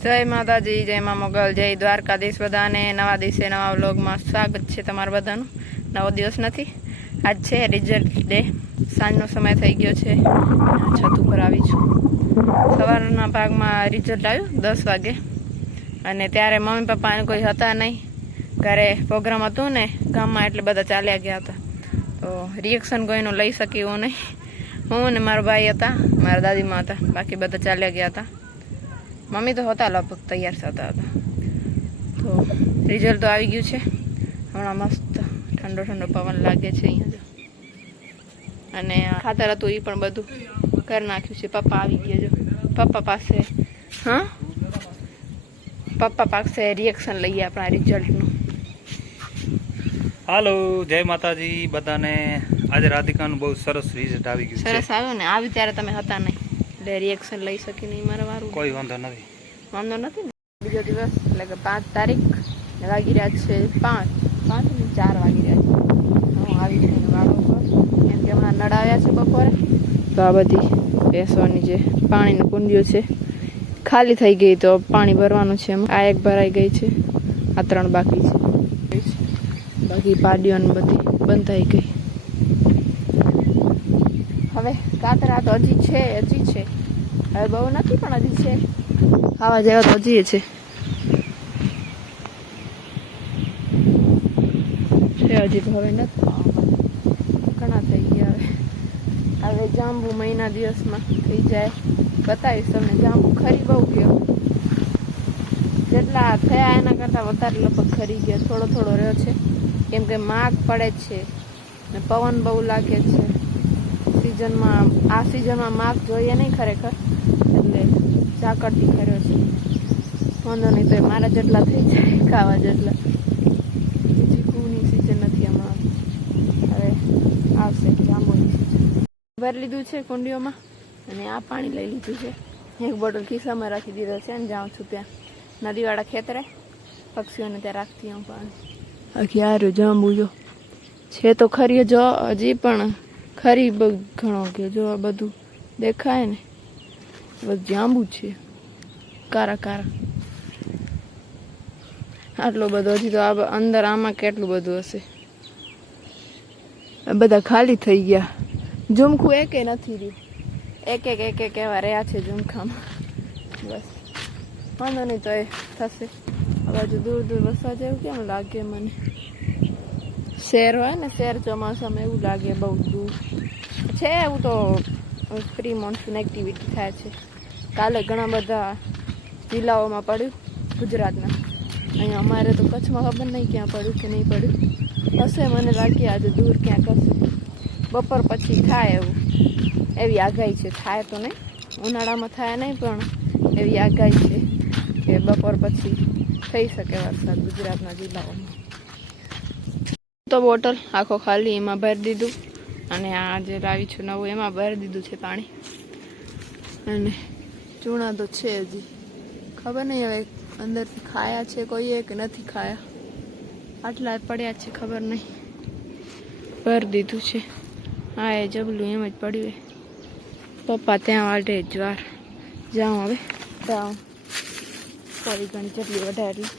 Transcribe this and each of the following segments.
જય માતાજી, જય મા મોગલ, જય દ્વારકાધીશ। બધાને નવા દિવસે નવા વ્લોગમાં સ્વાગત છે તમારા બધાનું। નવો દિવસ નથી, આજ છે રિઝલ્ટ ડે। સાંજનો સમય થઈ ગયો છે, છત ઉપર આવી છું। સવારના ભાગમાં રિઝલ્ટ આવ્યું 10 વાગે, અને ત્યારે મમ્મી પપ્પાને કોઈ હતા નહીં, ઘરે પ્રોગ્રામ હતું ને ગામમાં, એટલે બધા ચાલ્યા ગયા હતા। તો રિએક્શન કોઈનું લઈ શક્યું નહીં। હું ને મારો ભાઈ હતા, મારા દાદીમાં હતા, બાકી બધા ચાલ્યા ગયા હતા। મમ્મી તો હતા લગભગ તૈયાર થતા હતા। તો રિઝલ્ટ તો આવી ગયું છે। હમણાં મસ્ત ઠંડો ઠંડો પવન લાગે છે અહીંયા જો, અને ખાતર હતું એ પણ બધું કરી નાખ્યું છે। પપ્પા આવી ગયા જો, પપ્પા પાસે પપ્પા પાસે રિએક્શન લઈએ આપણા રિઝલ્ટનું। હાલો, જય માતાજી બધાને। આજે રાધિકાનું બહુ સરસ રિઝલ્ટ આવી ગયું છે। સરસ આવ્યું ને? આવ્યું ત્યારે તમે હતા નહીં, એટલે રિએક્શન લઈ શકી નહીં મારા વારું। કોઈ વાંધો નથી, વાંધો નથી ને? બીજો દિવસ એટલે કે 5 તારીખ, વાગી રહ્યા છે 5 ને 4 વાગી રહ્યા છે। હું આવી છું વાળો પર, કેમ કે હમણાં નડાવ્યા છે બપોરે। તો આ બધી ભેંસોની જે પાણીની કુંડીઓ છે ખાલી થઈ ગઈ, તો પાણી ભરવાનું છે। આ એક ભરાઈ ગઈ છે, આ 3 બાકી છે, બાકી પાડીઓ ને બધી બંધાઈ ગઈ। હવે કાતરા તો હજી છે, હવે બહુ નથી પણ હજી છે, ખાવા જેવા તો હજી છે। હજી તો હવે નથી, ઘણા થઈ ગયા। હવે જાંબુ મહિના દિવસમાં થઈ જાય, બતાવીશ તમને। જાંબુ ખરી બહુ ગયો, જેટલા થયા એના કરતાં વધારે લગભગ ખરી ગયા। થોડો થોડો રહ્યો છે, કેમ કે માગ પડે છે ને પવન બહુ લાગે છે સિઝનમાં। આ સિઝનમાં માગ જોઈએ નહીં ખરેખર, એટલે ઝાકળથી ખર્યો છે। વાંધો નહીં, તો મારા જેટલા થઈ જાય ખાવા જેટલા। બીજી કુની સિઝન નથી હમણાં, હવે આવશે જાંબુની સિઝન। ભરી લીધું છે કુંડીઓમાં, અને આ પાણી લઈ લીધું છે। એક બોટલ ખિસ્સામાં રાખી દીધો છે, અને જાઉં છું ત્યાં નદીવાળા ખેતરે, પક્ષીઓને ત્યાં રાખતી હું પાણી। આખી આ રહ્યો જાંબુ જો છે તો ખરી, જો હજી પણ ખરી ઘણો ગયો। જો આ બધું દેખાય ને, બધું જાંબુ છે, કારા કારા। આટલો બધો હજી તો અંદર આમાં કેટલું બધું હશે। બધા ખાલી થઈ ગયા, ઝુમખું એકે નથી રહ્યું, એક એવા રહ્યા છે ઝુમખામાં। બસ વાંધો નહીં, તો એ થશે। આ બાજુ દૂર દૂર વસવા જેવું કેમ લાગે મને? શહેર હોય ને, શહેર ચોમાસામાં એવું લાગે બહુ દૂર છે। એવું તો પ્રી મોન્સૂન એક્ટિવિટી થાય છે। કાલે ઘણા બધા જિલ્લાઓમાં પડ્યું ગુજરાતના, અહીંયા અમારે તો કચ્છમાં ખબર નહીં ક્યાં પડ્યું કે નહીં પડ્યું હશે, મને લાગે આજે દૂર ક્યાંક હશે। બપોર પછી થાય એવું, એવી આગાહી છે। થાય તો નહીં, ઉનાળામાં થાય નહીં, પણ એવી આગાહી છે કે બપોર પછી થઈ શકે વરસાદ ગુજરાતના જિલ્લાઓમાં। તો બોટલ આખો ખાલી એમાં ભરી દીધું, અને આ જે લાવી છું નવું એમાં ભરી દીધું છે પાણી। અને ચૂણા તો છે હજી, ખબર નહીં હવે અંદરથી ખાયા છે કોઈએ કે નથી ખાયા, આટલા પડ્યા છે ખબર નહીં, ભરી દીધું છે। હા, એ જબલું એમ જ પડ્યું। પપ્પા ત્યાં વાટે જ્વાર, જાઉં હવે જાઉં, થોડી ઘણી જેટલી વધારે એટલી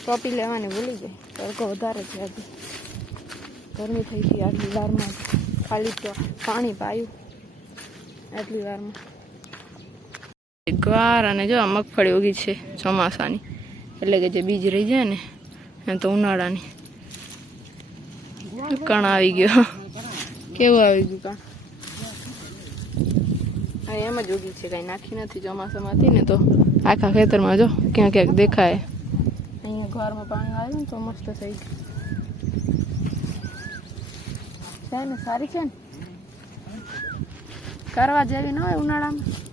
ટોપી લેવાની ભૂલી ગઈ, તડકો વધારે છે આજે, ગરમી થઈ ગઈ આટલી વારમાં। ખાલી તો પાણી પાયું આટલી વારમાં। ગ્વાર અને જો મગફળી ઉગી છે ચોમાસાની, એટલે કે જે બીજ રહી જાય ને એ તો ઉનાળાની। કણ આવી ગયો, કેવું આવી ગયું કણ? હા, એમ જ ઉગી છે, કાંઈ નાખી નથી ચોમાસામાં હતી ને, તો આખા ખેતરમાં જો ક્યાંક ક્યાંક દેખાય। અહીંયા ઘરમાં પાણી આવ્યું ને તો મસ્ત થઈ ગયું છે ને, સારી છે ને, કરવા જેવી ન હોય ઉનાળામાં।